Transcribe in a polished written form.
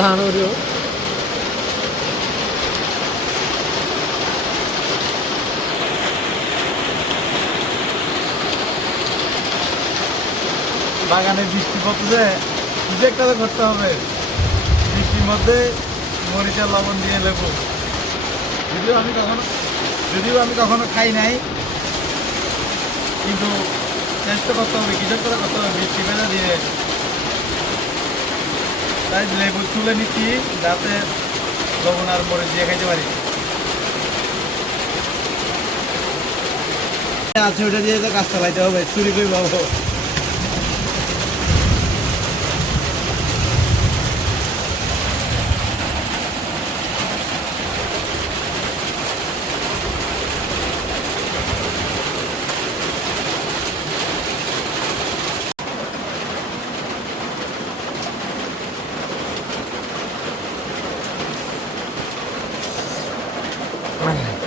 ধান উড়িও বাগানে বৃষ্টি পড়তেছে, কিছু একটা তো করতে হবে। বৃষ্টির মধ্যে মরিচের লবণ দিয়ে লেবু, যদিও আমি কখনো খাই নাই, কিন্তু চেষ্টা করতে হবে, কিছু একটা করতে হবে বৃষ্টি ভেজা দিয়ে। তাই লেবু তুলে নিচ্ছি যাতে লবণ আর মরিচ দিয়ে খাইতে পারি। আছে ওটা দিয়ে তো কাজ চালাইতে হবে, চুরি করে পাবো। Ay.